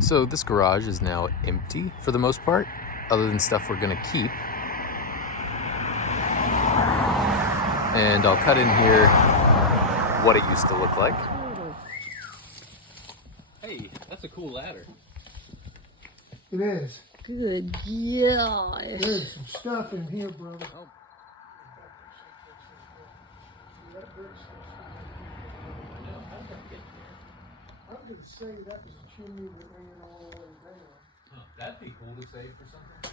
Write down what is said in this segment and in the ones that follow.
So this garage is now empty for the most part, other than stuff we're gonna keep. And I'll cut in here what it used to look like. Hey, that's a cool ladder. It is. Good, yeah. There's some stuff in here, brother. I was going to say that was a chimney that ran all the way down. Oh, that'd be cool to save for something too.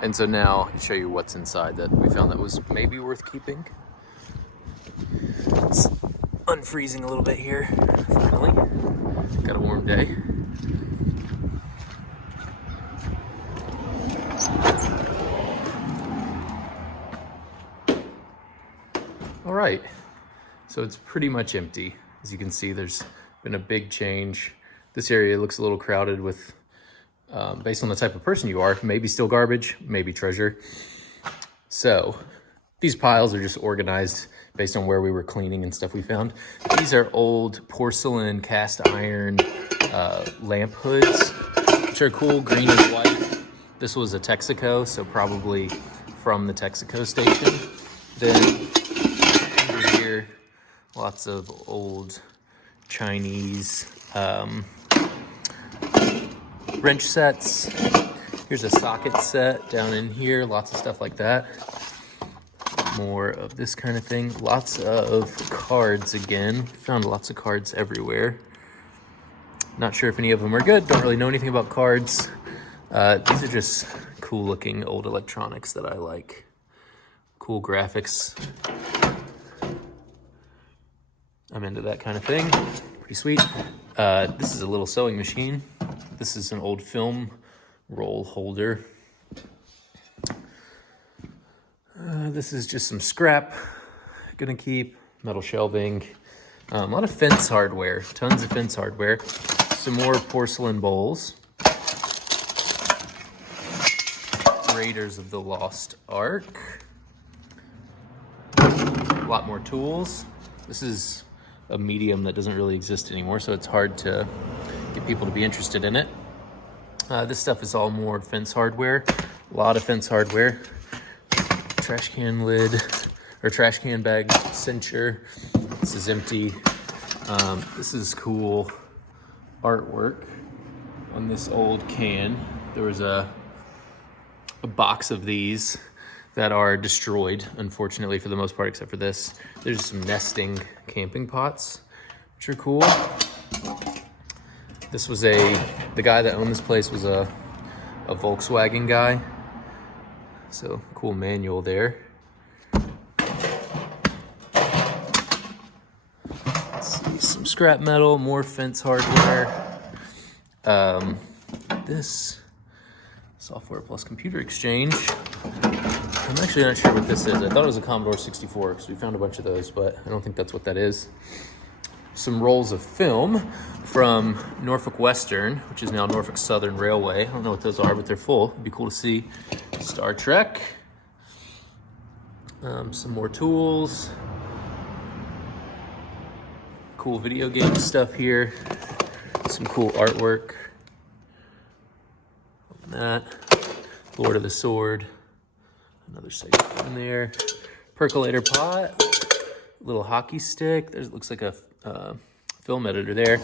And so now I'll show you what's inside that we found that was maybe worth keeping. It's unfreezing a little bit here, finally. Got a warm day. All right, so it's pretty much empty. As you can see, there's been a big change. This area looks a little crowded with, based on the type of person you are, maybe still garbage, maybe treasure. So these piles are just organized based on where we were cleaning and stuff we found. These are old porcelain cast iron lamp hoods, which are cool, green and white. This was a Texaco, so probably from the Texaco station. Then over here, lots of old Chinese wrench sets. Here's a socket set down in here, lots of stuff like that. More of this kind of thing. Lots of cards again. Found lots of cards everywhere. Not sure if any of them are good. Don't really know anything about cards. These are just cool looking old electronics that I like. Cool graphics. I'm into that kind of thing. Pretty sweet. This is a little sewing machine. This is an old film roll holder. This is just some scrap. Gonna keep metal shelving. A lot of fence hardware, tons of fence hardware. Some more porcelain bowls. Raiders of the Lost Ark. A lot more tools. This is a medium that doesn't really exist anymore, so it's hard to get people to be interested in it. This stuff is all more fence hardware. A lot of fence hardware. Trash can lid, or trash can bag cincher. This is empty. This is cool artwork on this old can. There was a box of these that are destroyed, unfortunately, for the most part, except for this. There's some nesting camping pots, which are cool. This was the guy that owned this place was a Volkswagen guy. So cool manual there. Let's see, some scrap metal, more fence hardware. This Software Plus Computer Exchange. I'm actually not sure what this is. I thought it was a Commodore 64 because we found a bunch of those, but I don't think that's what that is. Some rolls of film from Norfolk Western, which is now Norfolk Southern Railway. I don't know what those are, but they're full. It'd be cool to see. Star Trek. Some more tools. Cool video game stuff here. Some cool artwork. That. Lord of the Sword. Another segment in there. Percolator pot. Little hockey stick. There looks like a film editor there.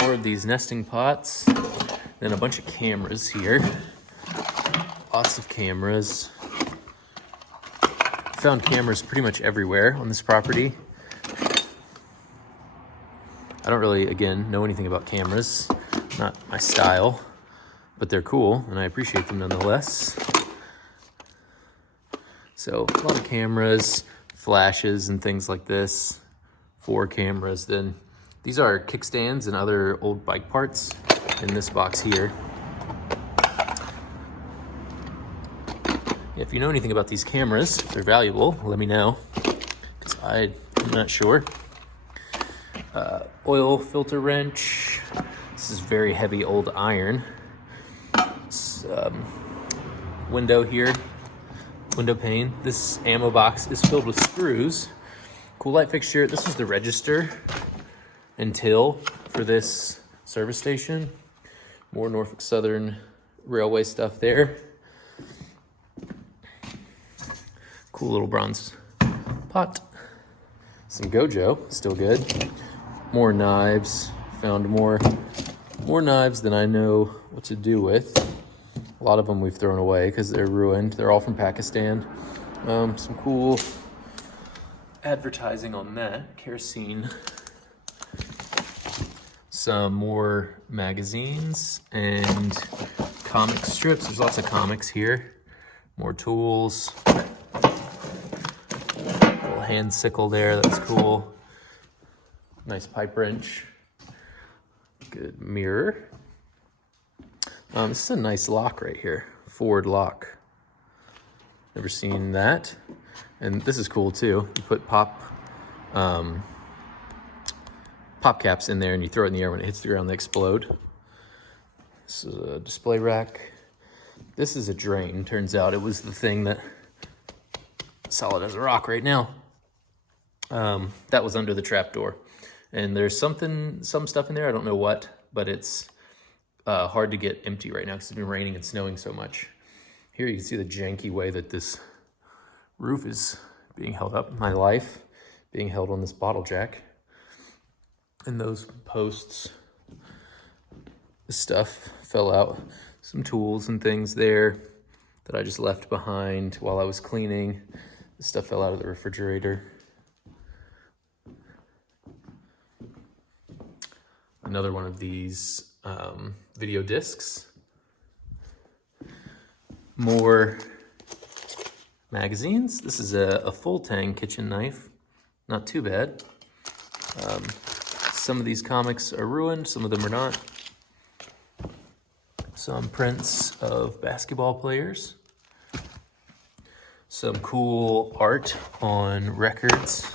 More of these nesting pots. Then a bunch of cameras here. Lots of cameras. Found cameras pretty much everywhere on this property. I don't really, again, know anything about cameras. Not my style, but they're cool and I appreciate them nonetheless. So a lot of cameras, flashes and things like this. 4 cameras. Then these are kickstands and other old bike parts in this box here. If you know anything about these cameras, if they're valuable, let me know, because I'm not sure. Oil filter wrench. This is very heavy old iron. Window here, window pane. This ammo box is filled with screws. Cool light fixture. This is the register and till for this service station. More Norfolk Southern Railway stuff there. Cool little bronze pot. Some Gojo, still good. More knives. Found more knives than I know what to do with. A lot of them we've thrown away because they're ruined. They're all from Pakistan. Some cool advertising on that. Kerosene. Some more magazines and comic strips. There's lots of comics here. More tools. Little hand sickle there, that's cool. Nice pipe wrench. Good mirror. This is a nice lock right here. Ford lock. Never seen that. And this is cool too. You put pop caps in there and you throw it in the air. When it hits the ground, they explode. This is a display rack. This is a drain. Turns out it was the thing that solid as a rock right now. That was under the trapdoor. And there's some stuff in there, I don't know what, but it's hard to get empty right now because it's been raining and snowing so much. Here you can see the janky way that this roof is being held up. My life being held on this bottle jack. And those posts, the stuff fell out. Some tools and things there that I just left behind while I was cleaning. The stuff fell out of the refrigerator. Another one of these video discs. More magazines. This is a full tang kitchen knife. Not too bad. Some of these comics are ruined, some of them are not. Some prints of basketball players. Some cool art on records.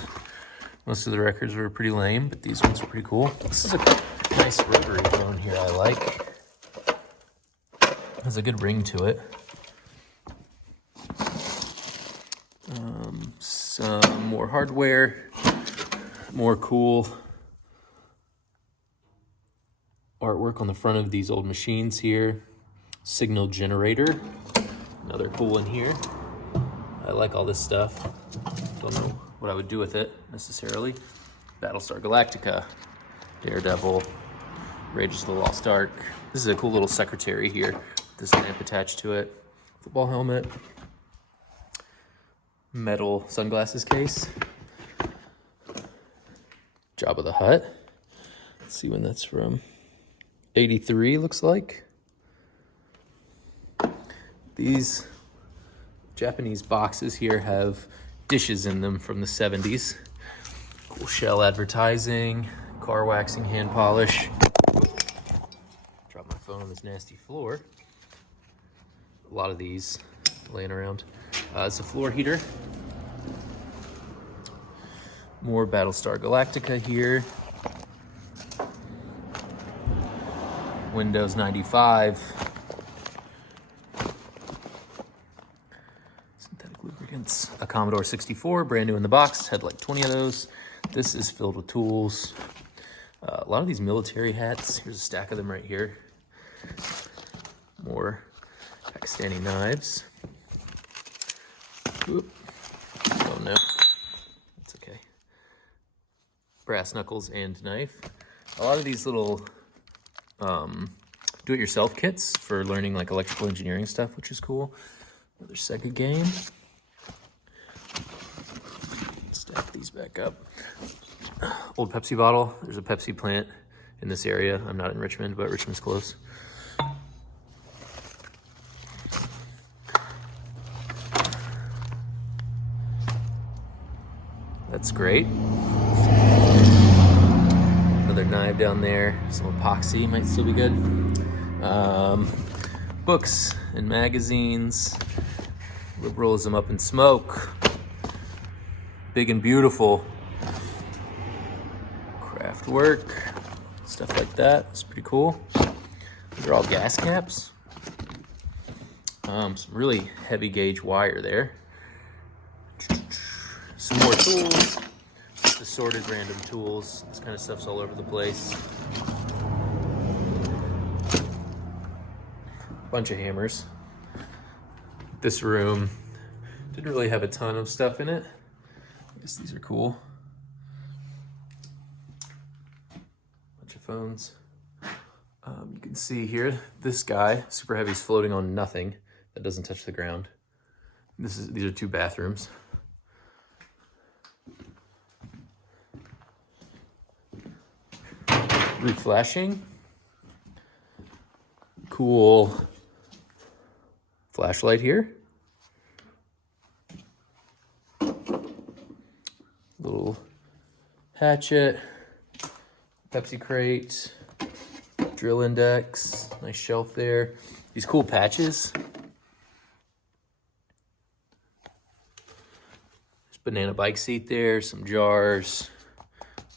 Most of the records were pretty lame, but these ones are pretty cool. This is a nice rotary phone here I like. Has a good ring to it. Some more hardware. More cool artwork on the front of these old machines here. Signal generator. Another cool one here. I like all this stuff. Don't know what I would do with it necessarily. Battlestar Galactica, Daredevil, Rages of the Lost Ark. This is a cool little secretary here. This lamp attached to it. Football helmet. Metal sunglasses case. Jabba the Hutt. Let's see when that's from. 83 looks like. These Japanese boxes here have dishes in them from the 70s. Cool Shell advertising, car waxing, hand polish. Drop my phone on this nasty floor. A lot of these laying around. It's a floor heater. More Battlestar Galactica here. Windows 95. Synthetic lubricants. A Commodore 64, brand new in the box. Had like 20 of those. This is filled with tools. A lot of these military hats. Here's a stack of them right here. More Pakistani knives. Oop. Oh no. That's okay. Brass knuckles and knife. A lot of these little do-it-yourself kits for learning like electrical engineering stuff, which is cool. Another Sega game. Stack these back up. Old Pepsi bottle. There's a Pepsi plant in this area. I'm not in Richmond, but Richmond's close. That's great. Another knife down there. Some epoxy might still be good. Books and magazines. Liberalism Up in Smoke. Big and Beautiful. Craft work. Stuff like that. It's pretty cool. These are all gas caps. Some really heavy gauge wire there. Some more tools. Just assorted random tools. This kind of stuff's all over the place. bunch of hammers. This room didn't really have a ton of stuff in it. I guess these are cool. Bunch of phones. You can see here, this guy, Super Heavy's floating on nothing that doesn't touch the ground. These are 2 bathrooms. Roof flashing. Cool flashlight here. Little hatchet, Pepsi crate, drill index, nice shelf there. These cool patches. There's banana bike seat there, some jars,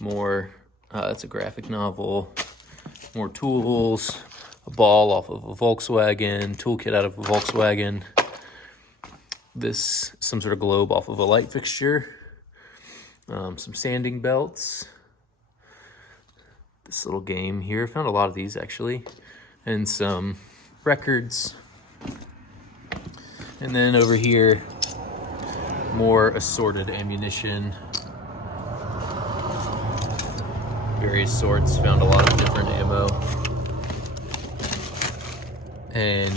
more, that's a graphic novel, more tools, a ball off of a Volkswagen, toolkit out of a Volkswagen. This, some sort of globe off of a light fixture. Some sanding belts. This little game here, found a lot of these actually, and some records. And then over here, more assorted ammunition, various sorts. Found a lot of different ammo, and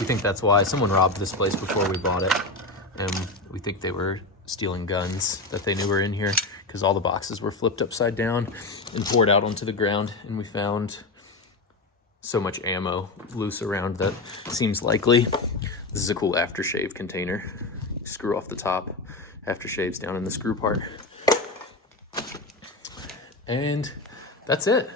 we think that's why someone robbed this place before we bought it, and we think they were stealing guns that they knew were in here, because all the boxes were flipped upside down and poured out onto the ground, and we found so much ammo loose around that seems likely. This is a cool aftershave container. Screw off the top, aftershaves down in the screw part. And that's it.